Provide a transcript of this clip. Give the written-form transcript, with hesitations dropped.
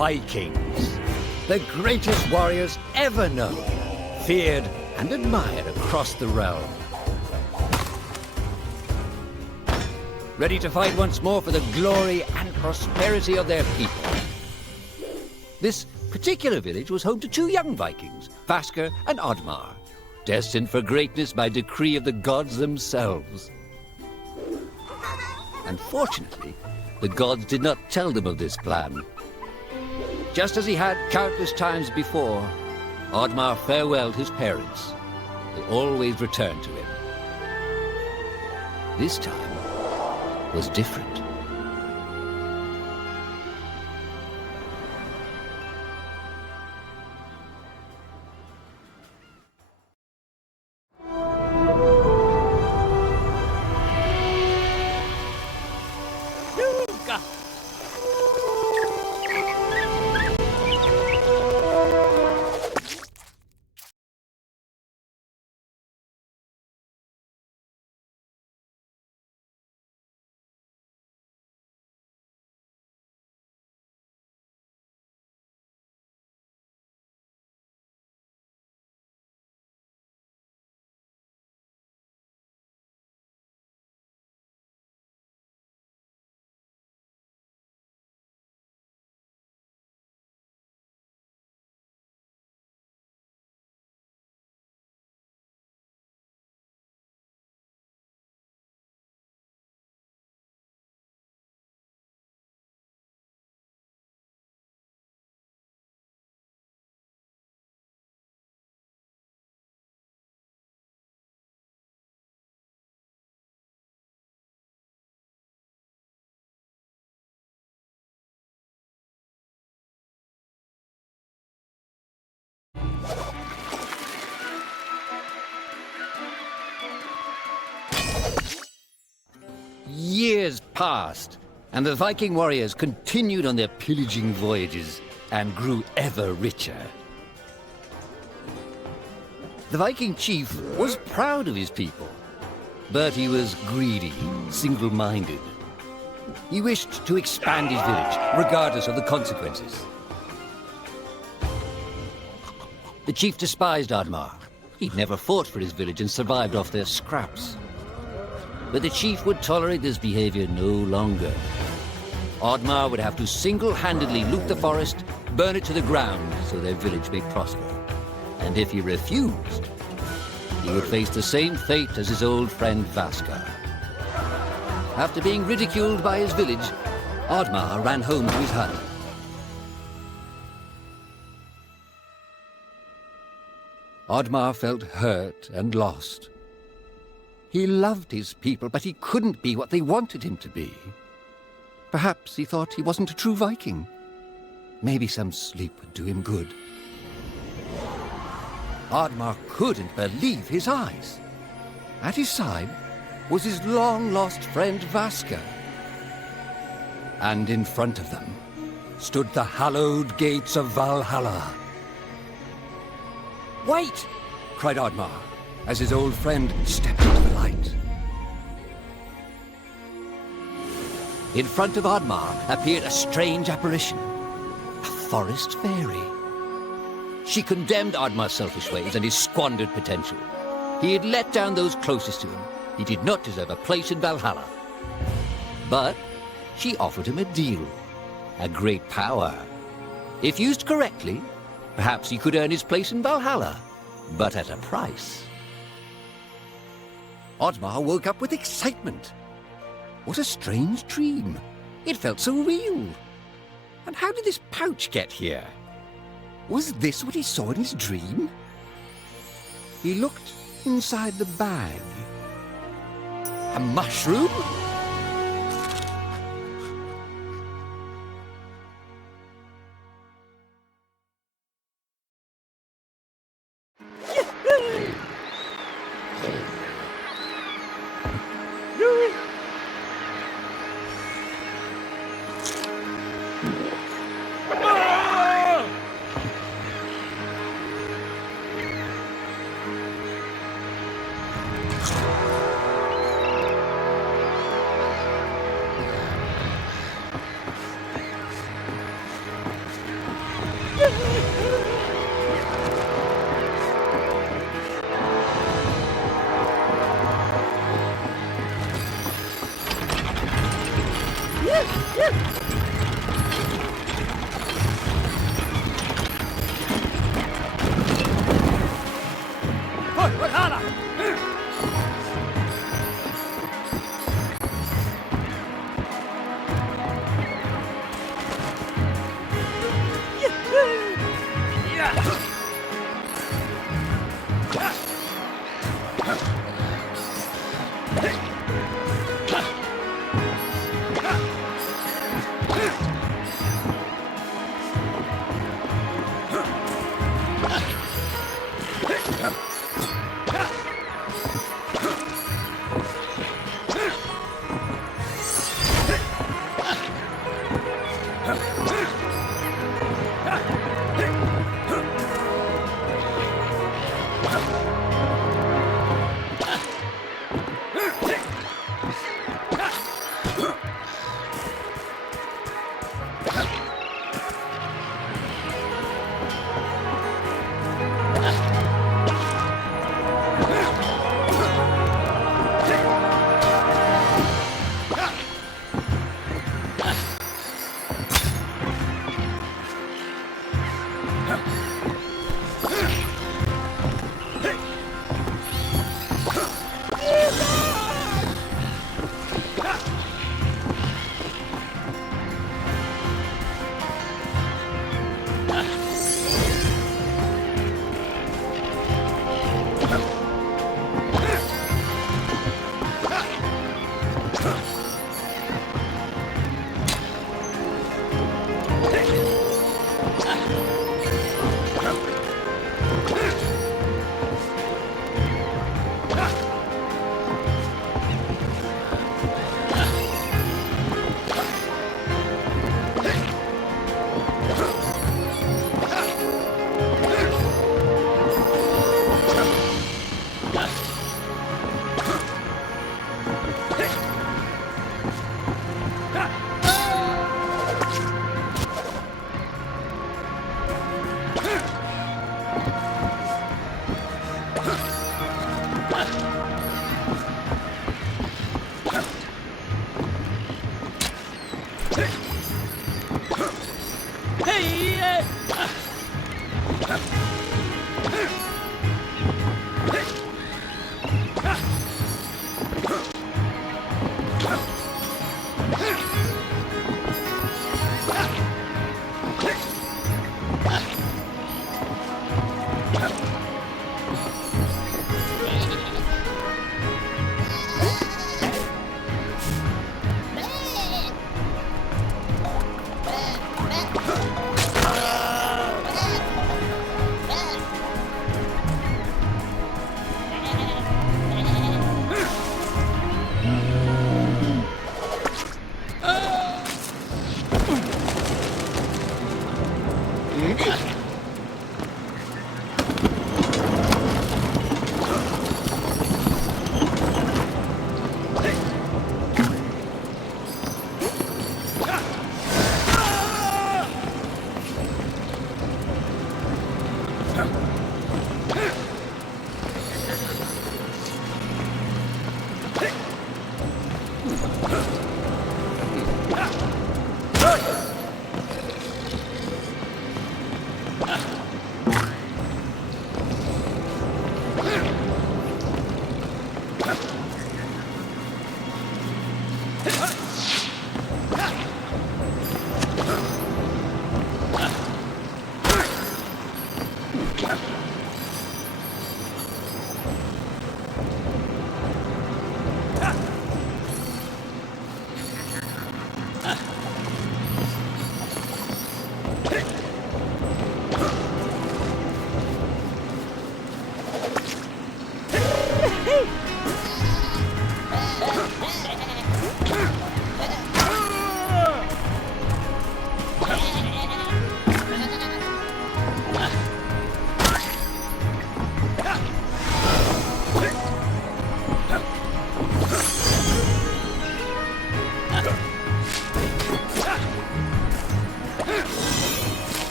Vikings, the greatest warriors ever known, feared and admired across the realm. Ready to fight once more for the glory and prosperity of their people. This particular village was home to two young Vikings, Vasker and Oddmar, destined for greatness by decree of the gods themselves. Unfortunately, the gods did not tell them of this plan. Just as he had countless times before, Oddmar farewelled his parents. They always returned to him. This time was different. Years passed, and the Viking warriors continued on their pillaging voyages and grew ever richer. The Viking chief was proud of his people, but he was greedy, single-minded. He wished to expand his village, regardless of the consequences. The chief despised Oddmar. He'd never fought for his village and survived off their scraps. But the chief would tolerate this behavior no longer. Oddmar would have to single-handedly loot the forest, burn it to the ground so their village may prosper. And if he refused, he would face the same fate as his old friend Vasker. After being ridiculed by his village, Oddmar ran home to his hut. Oddmar felt hurt and lost. He loved his people, but he couldn't be what they wanted him to be. Perhaps he thought he wasn't a true Viking. Maybe some sleep would do him good. Oddmar couldn't believe his eyes. At his side was his long-lost friend Vasker. And in front of them stood the hallowed gates of Valhalla. "Wait!" cried Oddmar, as his old friend stepped into the light. In front of Oddmar appeared a strange apparition, a forest fairy. She condemned Oddmar's selfish ways and his squandered potential. He had let down those closest to him. He did not deserve a place in Valhalla. But she offered him a deal, a great power. If used correctly, perhaps he could earn his place in Valhalla, but at a price. Oddmar woke up with excitement. What a strange dream. It felt so real. And how did this pouch get here? Was this what he saw in his dream? He looked inside the bag. A mushroom?